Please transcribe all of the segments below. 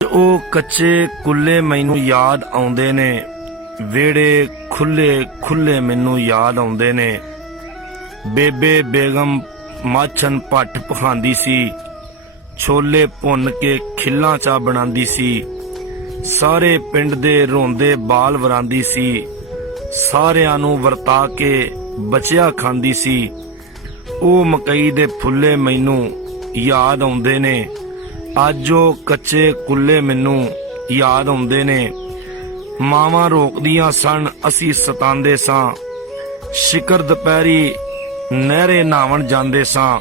ਉਹ ਕੱਚੇ ਕੁੱਲੇ ਮੈਨੂੰ ਯਾਦ ਆਉਂਦੇ ਨੇ, ਵਿਹੜੇ ਖੁੱਲੇ ਖੁੱਲੇ ਮੈਨੂੰ ਯਾਦ ਆਉਂਦੇ ਨੇ। ਬੇਬੇ ਬੇਗਮ ਮਾਛਨ ਭੱਠ ਪਖਾਂਦੀ ਸੀ, ਛੋਲੇ ਭੁੰਨ ਕੇ ਖਿੱਲਾਂ ਚਾ ਬਣਾਉਂਦੀ ਸੀ। ਸਾਰੇ ਪਿੰਡ ਦੇ ਰੋਂਦੇ ਬਾਲ ਵਰਾਂਦੀ ਸੀ, ਸਾਰਿਆਂ ਨੂੰ ਵਰਤਾ ਕੇ ਬਚਿਆ ਖਾਂਦੀ ਸੀ। ਉਹ ਮਕਈ ਦੇ ਫੁੱਲੇ ਮੈਨੂੰ ਯਾਦ ਆਉਂਦੇ ਨੇ, ਅੱਜ ਉਹ ਕੱਚੇ ਕੁੱਲੇ ਮੈਨੂੰ ਯਾਦ ਆਉਂਦੇ ਨੇ। ਮਾਵਾਂ ਰੋਕਦੀਆਂ ਸਨ, ਅਸੀਂ ਸਤਾਉਂਦੇ ਸਾਂ, ਸ਼ਿਕਰ ਦੁਪਹਿਰੀ ਨਹਿਰੇ ਨਹਾਵਣ ਜਾਂਦੇ ਸਾਂ।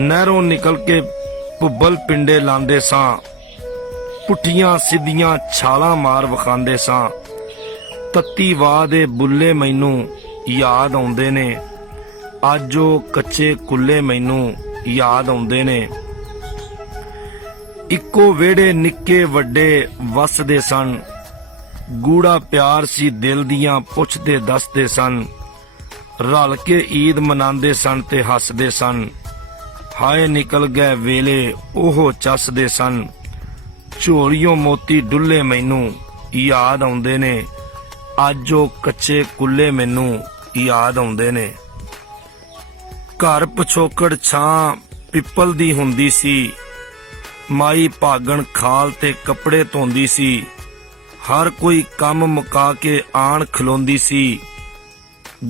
ਨਹਿਰੋਂ ਨਿਕਲ ਕੇ ਭੁੱਬਲ ਪਿੰਡੇ ਲਾਂਦੇ ਸਾਂ, ਪੁੱਠੀਆਂ ਸਿੱਧੀਆਂ ਛਾਲਾਂ ਮਾਰ ਵਿਖਾਉਂਦੇ ਸਾਂ। ਤੱਤੀ ਵਾਹ ਦੇ ਬੁੱਲੇ ਮੈਨੂੰ ਯਾਦ ਆਉਂਦੇ ਨੇ, ਅੱਜ ਉਹ ਕੱਚੇ ਕੁੱਲੇ ਮੈਨੂੰ ਯਾਦ ਆਉਂਦੇ ਨੇ। ਇੱਕੋ ਵਿਹੜੇ ਨਿੱਕੇ ਵੱਡੇ ਵਸਦੇ ਸਨ, ਗੂੜਾ ਪਿਆਰ ਸੀ ਦਿਲ ਦੀਆਂ ਪੁੱਛਦੇ ਦੱਸਦੇ ਸਨ। ਰਲ ਕੇ ਈਦ ਮਨਾਉਂਦੇ ਸਨ ਤੇ ਹੱਸਦੇ ਸਨ, ਹਾਏ ਨਿਕਲ ਗਏ ਵੇਲੇ ਉਹ ਚੱਸਦੇ ਸਨ। ਝੋਲੀਓਂ ਮੋਤੀ ਡੁੱਲੇ ਮੈਨੂੰ ਯਾਦ ਆਉਂਦੇ ਨੇ, ਅੱਜ ਉਹ ਕੱਚੇ ਕੁੱਲੇ ਮੈਨੂੰ ਯਾਦ ਆਉਂਦੇ ਨੇ। ਘਰ ਪਿਛੋਕੜ ਛਾਂ ਪਿੱਪਲ ਦੀ ਹੁੰਦੀ ਸੀ, ਮਾਈ ਭਾਗਣ ਖਾਲ ਤੇ ਕੱਪੜੇ ਧੋਂਦੀ ਸੀ। ਹਰ ਕੋਈ ਕੰਮ ਮੁਕਾ ਕੇ ਆਣ ਖਲੋਂਦੀ ਸੀ,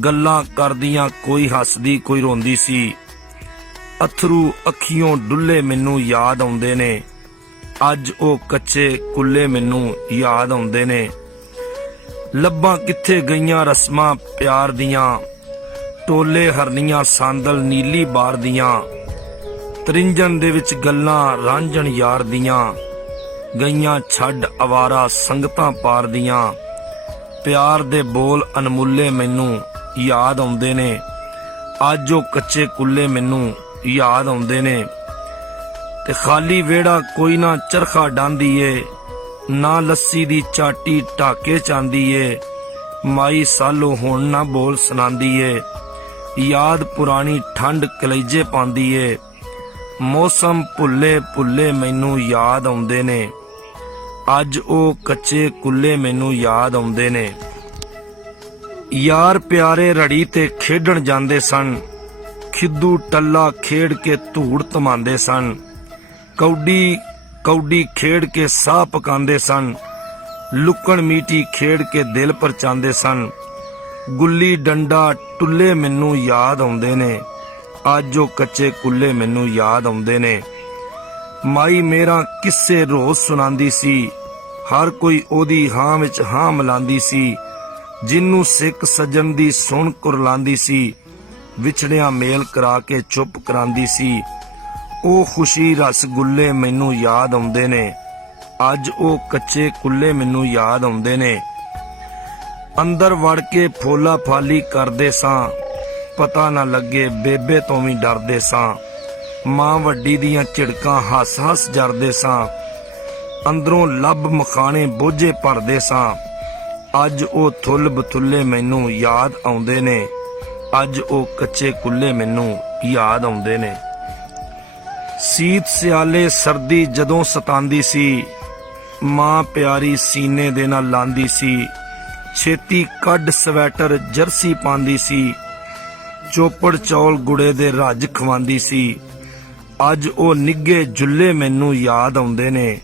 ਗੱਲਾਂ ਕਰਦੀਆਂ ਕੋਈ ਹੱਸਦੀ ਕੋਈ ਰੋਂਦੀ ਸੀ। ਅਥਰੂ ਅੱਖੀਓਂ ਡੁੱਲੇ ਮੈਨੂੰ ਯਾਦ ਆਉਂਦੇ ਨੇ, ਅੱਜ ਉਹ ਕੱਚੇ ਕੁੱਲੇ ਮੈਨੂੰ ਯਾਦ ਆਉਂਦੇ ਨੇ। ਲੱਭਾਂ ਕਿੱਥੇ ਗਈਆਂ ਰਸਮਾਂ ਪਿਆਰ ਦੀਆਂ, ਟੋਲੇ ਹਰਨੀਆਂ ਸਾਂਦਲ ਨੀਲੀ ਬਾਰ ਦੀਆਂ। ਤਰਿੰਜਣ ਦੇ ਵਿੱਚ ਗੱਲਾਂ ਰਾਂਝਣ ਯਾਰ ਦੀਆਂ, ਗਈਆਂ ਛੱਡ ਅਵਾਰਾ ਸੰਗਤਾਂ ਪਾਰ ਦੀਆਂ। ਪਿਆਰ ਦੇ ਬੋਲ ਅਨਮੁੱਲੇ ਮੈਨੂੰ ਯਾਦ ਆਉਂਦੇ ਨੇ, ਅੱਜ ਉਹ ਕੱਚੇ ਕੁੱਲੇ ਮੈਨੂੰ ਯਾਦ ਆਉਂਦੇ ਨੇ। ਤੇ ਖਾਲੀ ਵਿਹੜਾ ਕੋਈ ਨਾ ਚਰਖਾ ਡਾਂਦੀ ਏ, ਨਾ ਲੱਸੀ ਦੀ ਚਾਟੀ ਢਾਕੇ ਚਾਂਦੀ ਏ। ਮਾਈ ਸਾਲੋ ਹੁਣ ਨਾ ਬੋਲ ਸੁਣਾਂਦੀ ਏ, ਯਾਦ ਪੁਰਾਣੀ ਠੰਡ ਕਲੇਜੇ ਪਾਉਂਦੀ ਏ। ਮੌਸਮ ਭੁੱਲੇ ਭੁੱਲੇ ਮੈਨੂੰ ਯਾਦ ਆਉਂਦੇ ਨੇ, ਅੱਜ ਉਹ ਕੱਚੇ ਕੁੱਲੇ ਮੈਨੂੰ ਯਾਦ ਆਉਂਦੇ ਨੇ। ਯਾਰ ਪਿਆਰੇ ਰੜੀ ਤੇ ਖੇਡਣ ਜਾਂਦੇ ਸਨ, ਖਿੱਦੂ ਟੱਲਾ ਖੇਡ ਕੇ ਧੂੜ ਧਮਾਉਂਦੇ ਸਨ। ਕੌਡੀ ਕੌਡੀ ਖੇਡ ਕੇ ਸਾਹ ਪਕਾਉਂਦੇ ਸਨ, ਲੁਕਣ ਮੀਟੀ ਖੇਡ ਕੇ ਦਿਲ ਪਰਚਾਉਂਦੇ ਸਨ। ਗੁੱਲੀ ਡੰਡਾ ਟੁੱਲੇ ਮੈਨੂੰ ਯਾਦ ਆਉਂਦੇ ਨੇ, ਅੱਜ ਉਹ ਕੱਚੇ ਕੁੱਲੇ ਮੈਨੂੰ ਯਾਦ ਆਉਂਦੇ ਨੇ। ਮਾਈ ਮੇਰਾ ਕਿੱਸੇ ਰੋਜ਼ ਸੁਣਾਉਂਦੀ ਸੀ, ਹਰ ਕੋਈ ਉਹਦੀ ਹਾਂ ਵਿੱਚ ਹਾਂ ਮਿਲਾਂਦੀ ਸੀ। ਜਿਹਨੂੰ ਸਿੱਖ ਸੱਜਣ ਦੀ ਸੁਣ ਕੁਰਲਾਂਦੀ ਸੀ, ਵਿਛੜਿਆਂ ਮੇਲ ਕਰਾ ਕੇ ਚੁੱਪ ਕਰਾਂਦੀ ਸੀ। ਉਹ ਖੁਸ਼ੀ ਰਸਗੁੱਲੇ ਮੈਨੂੰ ਯਾਦ ਆਉਂਦੇ ਨੇ, ਅੱਜ ਉਹ ਕੱਚੇ ਕੁੱਲੇ ਮੈਨੂੰ ਯਾਦ ਆਉਂਦੇ ਨੇ। ਅੰਦਰ ਵੜ ਕੇ ਫੋਲਾ ਫਾਲੀ ਕਰਦੇ ਸਾਂ, ਪਤਾ ਨਾ ਲੱਗੇ ਬੇਬੇ ਤੋਂ ਵੀ ਡਰਦੇ ਸਾਂ। ਮਾਂ ਵੱਡੀ ਦੀਆਂ ਝਿੜਕਾਂ ਹੱਸ ਹੱਸ ਜਰਦੇ ਸਾਂ, ਅੰਦਰੋਂ ਲੱਭ ਮਖਾਣੇ ਬੋਝੇ ਭਰਦੇ ਸਾਂ। ਅੱਜ ਉਹ ਥੁੱਲ ਬਥੁੱਲੇ ਮੈਨੂੰ ਯਾਦ ਆਉਂਦੇ ਨੇ, ਅੱਜ ਉਹ ਕੱਚੇ ਕੁੱਲੇ ਮੈਨੂੰ ਯਾਦ ਆਉਂਦੇ ਨੇ। ਸੀਤ ਸਿਆਲੇ ਸਰਦੀ ਜਦੋਂ ਸਤਾਂਦੀ ਸੀ, ਮਾਂ ਪਿਆਰੀ ਸੀਨੇ ਦੇ ਨਾਲ ਲਾਂਦੀ ਸੀ। ਛੇਤੀ ਕੱਢ ਸਵੈਟਰ ਜਰਸੀ ਪਾਉਂਦੀ ਸੀ, ਚੋਪੜ ਚੌਲ ਗੁੜੇ ਦੇ ਰੱਜ ਖਵਾਂਦੀ ਸੀ। ਅੱਜ ਉਹ ਨਿੱਘੇ ਜੁੱਲੇ ਮੈਨੂੰ ਯਾਦ ਆਉਂਦੇ ਨੇ,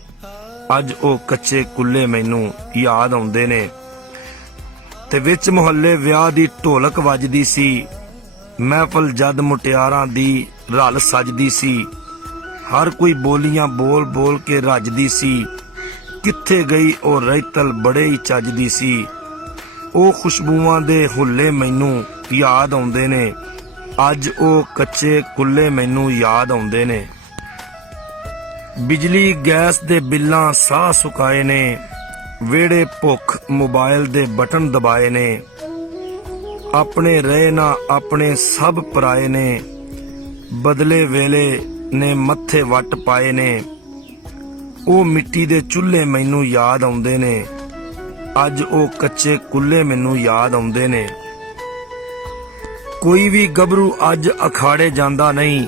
ਅੱਜ ਉਹ ਕੱਚੇ ਕੁੱਲੇ ਮੈਨੂੰ ਯਾਦ ਆਉਂਦੇ ਨੇ। ਤੇ ਵਿੱਚ ਮੁਹੱਲੇ ਵਿਆਹ ਦੀ ਢੋਲਕ ਵੱਜਦੀ ਸੀ, ਮਹਿਫਲ ਜਦ ਮੁਟਿਆਰਾਂ ਦੀ ਰਲ ਸਜਦੀ ਸੀ। ਹਰ ਕੋਈ ਬੋਲੀਆਂ ਬੋਲ ਬੋਲ ਕੇ ਰੱਜਦੀ ਸੀ, ਕਿੱਥੇ ਗਈ ਉਹ ਰਹਿਤਲ ਬੜੇ ਹੀ ਚੱਜਦੀ ਸੀ। ਉਹ ਖੁਸ਼ਬੂਆਂ ਦੇ ਹੁੱਲੇ ਮੈਨੂੰ ਯਾਦ ਆਉਂਦੇ ਨੇ, ਅੱਜ ਉਹ ਕੱਚੇ ਕੁੱਲੇ ਮੈਨੂੰ ਯਾਦ ਆਉਂਦੇ ਨੇ। ਬਿਜਲੀ ਗੈਸ ਦੇ ਬਿੱਲਾਂ ਸਾਹ ਸੁਕਾਏ ਨੇ, ਵਿਹੜੇ ਭੁੱਖ ਮੋਬਾਈਲ ਦੇ ਬਟਨ ਦਬਾਏ ਨੇ। ਆਪਣੇ ਰਹੇ ਨਾ ਆਪਣੇ ਸਭ ਪਰਾਏ ਨੇ, ਬਦਲੇ ਵੇਲੇ ਨੇ ਮੱਥੇ ਵੱਟ ਪਾਏ ਨੇ। ਉਹ ਮਿੱਟੀ ਦੇ ਚੁੱਲ੍ਹੇ ਮੈਨੂੰ ਯਾਦ ਆਉਂਦੇ ਨੇ, ਅੱਜ ਉਹ ਕੱਚੇ ਕੁੱਲੇ ਮੈਨੂੰ ਯਾਦ ਆਉਂਦੇ ਨੇ। ਕੋਈ ਵੀ ਗੱਭਰੂ ਅੱਜ ਅਖਾੜੇ ਜਾਂਦਾ ਨਹੀਂ,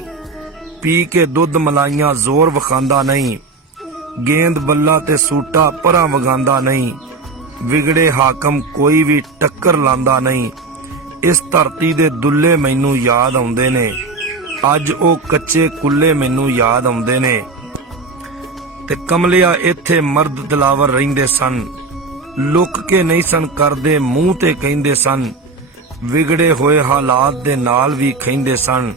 ਪੀ ਕੇ ਦੁੱਧ ਮਲਾਈਆਂ ਜ਼ੋਰ ਵਿਖਾਂਦਾ ਨਹੀਂ। ਗੇਂਦ ਬੱਲਾ ਤੇ ਸੂਟਾ ਪਰਾਂ ਵਗਾਂਦਾ ਨਹੀਂ, ਵਿਗੜੇ ਹਾਕਮ ਕੋਈ ਵੀ ਟੱਕਰ ਲਾਂਦਾ ਨਹੀਂ। ਇਸ ਧਰਤੀ ਦੇ ਦੁੱਲੇ ਮੈਨੂੰ ਯਾਦ ਆਉਂਦੇ ਨੇ, ਅੱਜ ਉਹ ਕੱਚੇ ਕੁੱਲੇ ਮੈਨੂੰ ਯਾਦ ਆਉਂਦੇ ਨੇ। ਤੇ ਕਮਲਿਆ ਇੱਥੇ ਮਰਦ ਦਿਲਾਵਰ ਰਹਿੰਦੇ ਸਨ, ਲੁੱਕ ਕੇ ਨਹੀਂ ਸਨ ਕਰਦੇ, ਮੂੰਹ ਤੇ ਕਹਿੰਦੇ ਸਨ। ਵਿਗੜੇ ਹੋਏ ਹਾਲਾਤ ਦੇ ਨਾਲ ਵੀ ਖਹਿੰਦੇ ਸਨ,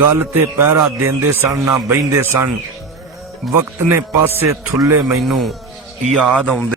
ਗੱਲ ਤੇ ਪਹਿਰਾ ਦਿੰਦੇ ਸਨ ਨਾ ਬਹਿੰਦੇ ਸਨ। ਵਕਤ ਨੇ ਪਾਸੇ ਥੁੱਲੇ ਮੈਨੂੰ ਯਾਦ ਆਉਂਦੇ।